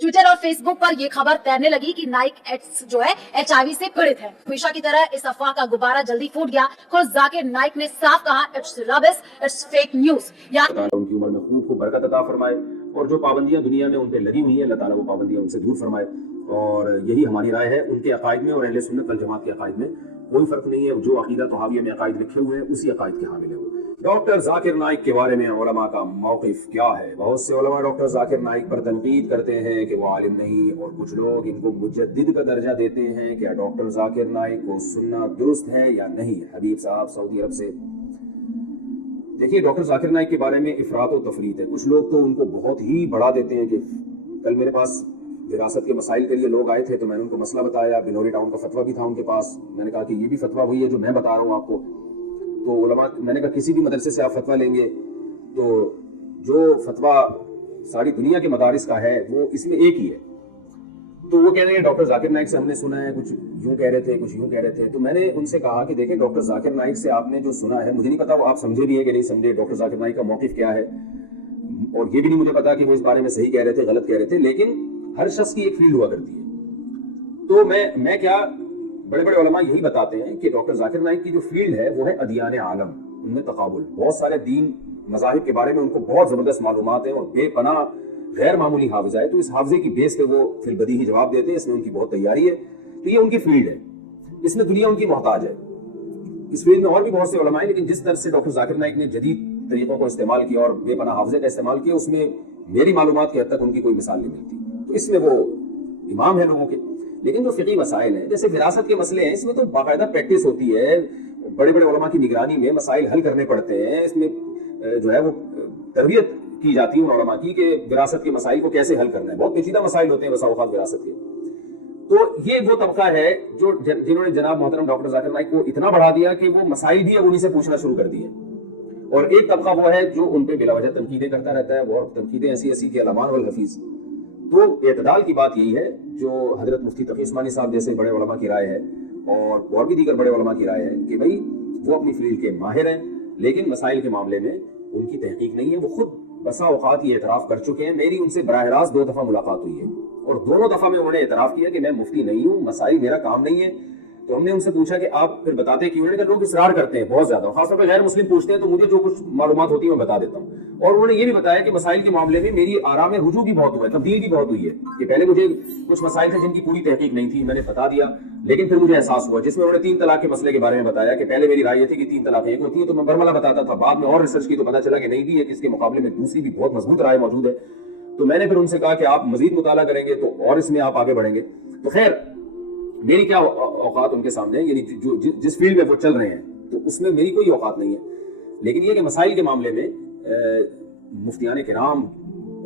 Twitter और Facebook पर ये खबर तैरने लगी कि नाइक एड्स जो है HIV से पीड़ित है। हमेशा की तरह इस अफवाह का गुब्बारा जल्दी फूट गया। खुद जाकिर नाइक ने साफ कहा, it's rubbish, it's fake news. उनकी उम्र में खूब खूब बरकत अता फरमाए और जो पाबंदियां दुनिया में उन पे लगी हुई हैं अल्लाह ताला वो पाबंदियां उनसे दूर फरमाए। और यही हमारी राय है। उनके अकायद में और अहले सुन्नत वल जमात के अकायद में कोई फर्क नहीं है। जो अकीदा तहाविया में अकायद लिखे हुए हैं उसी अकायद के हामिल है वो। डॉक्टर जाकिर नाइक के बारे में उलमा का मौक़िफ़ क्या है? बहुत से उलमा डॉक्टर जाकिर नाइक पर तनकीद करते हैं कि वो आलिम नहीं, और कुछ लोग इनको मुजद्दिद का दर्जा देते हैं। क्या डॉक्टर जाकिर नाइक को सुनना दुरुस्त है या नहीं? हबीब साहब सऊदी अरब से। देखिए, डॉक्टर जाकिर नाइक के बारे में इफरात और तफरीत है। कुछ लोग तो उनको बहुत ही बढ़ा देते हैं कि कल मेरे पास विरासत के मसाइल के लिए लोग आए थे तो मैंने उनको मसला बताया। बिनोरी टाउन का फतवा भी था उनके पास। मैंने कहा कि ये भी फतवा वही है जो मैं बता रहा हूँ आपको। तो उलमा, मैंने कहा किसी भी मदरसे से आप फतवा लेंगे तो जो फतवा सारी दुनिया के मदारिस का है वो इसमें एक ही है। तो वो कह रहे हैं डॉक्टर जाकिर नाइक से हमने सुना है, कुछ यूं कह रहे थे, कुछ यूं कह रहे थे। तो मैंने उनसे कहा कि देखें, डॉक्टर जाकिर नाइक से आपने जो सुना है, मुझे नहीं पता वो आप समझे भी है कि नहीं समझे, डॉक्टर जाकिर नाइक का मौक़िफ़ क्या है, और ये भी नहीं मुझे पता कि वो इस बारे में सही कह रहे थे गलत कह रहे थे। लेकिन हर शख्स की एक फील्ड हुआ करती है। तो मैं क्या, बड़े बड़े उलमा यही बताते हैं कि डॉक्टर जाकिर नाइक की जो फील्ड है वो है अदियान आलम, उनमें तकाबुल। बहुत सारे दीन मज़ाहिब के बारे में उनको बहुत ज़बरदस्त मालूमात है और बेपनाह गैर मामूली हाफिज़ा है। तो इस हाफिज़े की बेस पे वो फिल बदी ही जवाब देते हैं। इसमें उनकी बहुत तैयारी है। तो ये उनकी फील्ड है, इसमें दुनिया उनकी मोहताज है। इस फील्ड में और भी बहुत से उलमा हैं, लेकिन जिस तरह से डॉक्टर जाकिर नाइक ने जदीद तरीक़ों को इस्तेमाल किया और बेपनाह हाफिज़े का इस्तेमाल किया, उसमें मेरी मालूमात की हद तक उनकी कोई मिसाल नहीं मिलती। तो इसमें वो इमाम है लोगों के। लेकिन जो फ़िक़ही मसाइल हैं, जैसे विरासत के मसले हैं, इसमें तो बाकायदा प्रैक्टिस होती है। बड़े बड़े उलमा की निगरानी में मसाइल हल करने पड़ते हैं। इसमें जो है वो तरबियत की जाती है उलमा की कि विरासत के मसाइल को कैसे हल करना है। बहुत पेचीदा मसाइल होते हैं बसा औक़ात विरासत के। तो ये वो तबका है जो जिन्होंने जनाब मोहतरम डॉक्टर जाकिर नाइक को इतना बढ़ा दिया कि वो मसाइल भी अब उन्हीं से पूछना शुरू कर दिए। और एक तबका वो है जो उन पे बिलावजह तनकीदें करता रहता है, और तनकीदें ऐसी ऐसी कि अलामान वल हफीज़। तो एतदाल की बात यही है जो हजरत मुफ्ती तकी उस्मानी साहब जैसे बड़े उलमा की राय है, और भी दीगर बड़े उलमा की राय है कि भाई वो अपनी फील्ड के माहिर हैं, लेकिन मसाइल के मामले में उनकी तहकीक नहीं है। वो खुद बसा औक़ात ये एतराफ़ कर चुके हैं। मेरी उनसे बराह रास्त 2 दफ़ा मुलाकात हुई है और दोनों दफ़ा में उन्होंने एतराफ़ किया कि मैं मुफ्ती नहीं हूँ, मसाइल मेरा काम नहीं है। तो हमने उनसे पूछा कि आप फिर बताते क्यों? उन्होंने कहा लोग इसरार करते हैं बहुत ज्यादा, खासतौर पर गैर मुस्लिम पूछते हैं, तो मुझे जो कुछ मालूमात होती है मैं बता देता हूँ। और उन्होंने ये भी बताया कि मसाइल के मामले में मेरी आरा में रुजू भी बहुत हुआ है, तब्दील भी बहुत हुई है। कि पहले मुझे कुछ मसाइल थे जिनकी पूरी तहकीक नहीं थी, मैंने बता दिया, लेकिन फिर मुझे एहसास हुआ, जिसमें उन्होंने 3 तलाक के मसले के बारे में बताया कि पहले मेरी राय ये थी कि 3 तलाक एक होती है, तो मैं बरमला बताता था। बाद में और रिसर्च की तो पता चला कि नहीं भी है, इसके मुकाबले में दूसरी भी बहुत मजबूत राय मौजूद है। तो मैंने फिर उनसे कहा कि आप मजीद मुताला करेंगे तो और इसमें आप आगे बढ़ेंगे। तो खैर, मेरी क्या औकात उनके सामने है, यानी जो जिस फील्ड में वो चल रहे हैं तो उसमें मेरी कोई औकात नहीं है। लेकिन ये कि मसाइल के मामले में मुफ्तियान किराम,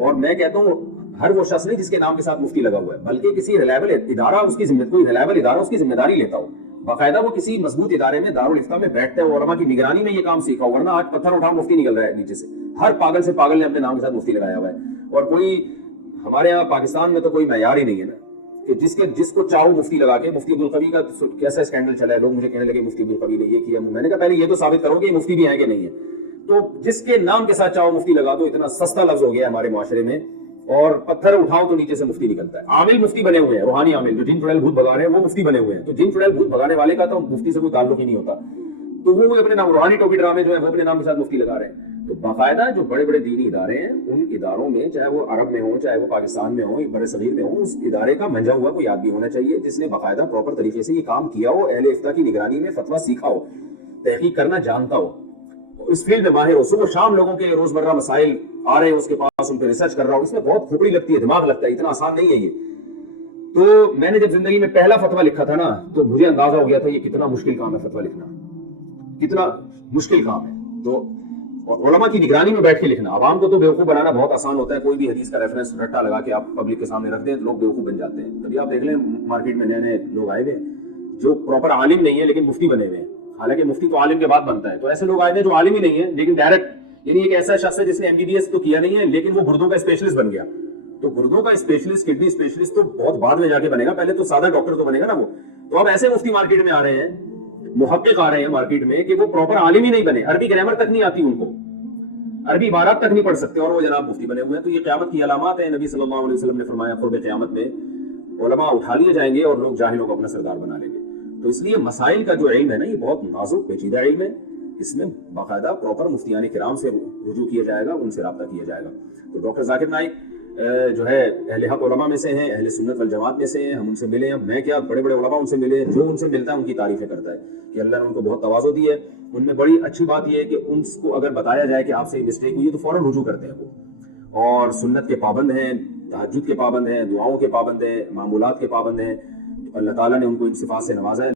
और मैं कहता हूँ हर वो शख्स नहीं जिसके नाम के साथ मुफ्ती लगा हुआ है, बल्कि किसी रिलायबल इदारा उसकी कोई रिलायबल इदारा उसकी जिम्मेदारी लेता हो, बाकायदा वो किसी मजबूत इदारे में दारुल इफ्ता में बैठते हैं, उलमा की निगरानी में ये काम सीखा हो। वरना आज पत्थर उठाओ मुफ्ती निकल रहा है नीचे से। हर पागल से पागल ने अपने नाम के साथ मुफ्ती लगाया हुआ है। और कोई हमारे यहाँ पाकिस्तान में तो कोई मैयार ही नहीं है ना कि जिसको चाहो मुफ्ती लगा के। मुफ्ती अब्दुल कवी का कैसा स्कैंडल चला है, लोग मुझे कहने लगे मुफ्ती अब्दुल कवी ने ये किया। मैंने कहा पहले ये तो साबित करो कि मुफ्ती भी है कि नहीं है। तो जिसके नाम के साथ चाहो मुफ्ती लगा दो, इतना सस्ता लफ्ज हो गया हमारे मुआशरे में। और पत्थर उठाओ तो नीचे से मुफ्ती निकलता है। आमिल मुफ्ती बने हुए हैं, रूहानी आमिल, जो जिन चुड़ैल भूत भगा रहे हैं वो मुफ्ती बने हुए हैं। तो जिन चुड़ैल भूत भगाने वाले का तो मुफ्ती से कोई ताल्लुक ही नहीं होता, तो वो अपने नाम रूहानी टोपी ड्रामे जो है वो अपने नाम के साथ मुफ्ती लगा रहे हैं। तो बाकायदा जो बड़े बड़े दीनी इदारे हैं, उन इदारों में, चाहे वो अरब में हो, चाहे वो पाकिस्तान में हो, बड़े सगीर में हो, उस इदारे का मंजा हुआ कोई आदमी होना चाहिए जिसने बाकायदा प्रॉपर तरीके से ये काम किया हो, अहले इफ्ता की निगरानी में फतवा सीखा हो, तहकीक करना जानता हो, इस फील्ड में माहिर हो। सुबह शाम लोगों के रोजमर्रा मसाइल आ रहे हैं उसके पास, उन पर रिसर्च कर रहा हूँ। इसमें बहुत खोपड़ी लगती है, दिमाग लगता है, इतना आसान नहीं है ये। तो मैंने जब जिंदगी में पहला फतवा लिखा था ना, तो मुझे अंदाजा हो गया था ये कितना मुश्किल काम है, फतवा लिखना कितना मुश्किल काम है। तो उलमा की निगरानी में बैठ के लिखना, आवाम को तो बेवकूफ बनाना बहुत आसान होता है। कोई भी हदीस का रेफरेंस रट्टा लगा के आप पब्लिक के सामने रख दें तो लोग बेवकूफ बन जाते हैं। तभी आप देख लें मार्केट में नए नए लोग आए हुए जो प्रॉपर आलिम नहीं है लेकिन मुफ्ती बने हुए हैं। हालांकि मुफ्ती तो आलिम के बाद बनता है। तो ऐसे लोग आए हैं जो आलिम ही नहीं है लेकिन डायरेक्ट, यानी एक ऐसा शख्स है जिसने MBBS तो किया नहीं है लेकिन वो गुर्दों का स्पेशलिस्ट बन गया। तो गुर्दों का स्पेशलिस्ट, किडनी स्पेशलिस्ट तो बहुत बाद में जाके बनेगा, पहले तो सादा डॉक्टर तो बनेगा ना वो। तो अब ऐसे मुफ्ती मार्केट में आ रहे हैं, मुहक्किक आ रहे हैं मार्केट में कि वो प्रॉपर आलिम ही नहीं बने, अरबी ग्रामर तक नहीं आती उनको। عربی عبارات تک نہیں پڑھ سکتے اور وہ جناب مفتی بنے ہوئے ہیں. تو یہ قیامت کی علامات ہیں. نبی صلی اللہ علیہ وسلم نے فرمایا قرب قیامت میں علماء اٹھا لیے جائیں گے اور لوگ جاہلوں کو اپنا سردار بنا لیں گے. تو اس لیے مسائل کا جو علم ہے نا یہ بہت نازک پیچیدہ علم ہے. اس میں باقاعدہ پراپر مفتیان کرام سے رجوع کیا جائے گا, ان سے رابطہ کیا جائے گا. تو ڈاکٹر ذاکر نائک جو ہے اہل حق علماء میں سے ہیں, اہل سنت والجماعت میں سے ہیں. ہم ان سے ملے ہیں, میں کیا بڑے بڑے علماء ان سے ملے, جو ان سے ملتا ہے ان کی تعریفیں کرتا ہے کہ اللہ نے ان کو بہت تواضع دی ہے. ان میں بڑی اچھی بات یہ ہے کہ ان کو اگر بتایا جائے کہ آپ سے مسٹیک ہوئی ہے تو فوراً رجوع کرتے ہیں وہ, اور سنت کے پابند ہیں, تہجد کے پابند ہیں, دعاؤں کے پابند ہیں, معمولات کے پابند ہیں. تو اللہ تعالیٰ نے ان کو ان صفات سے نوازا ہے.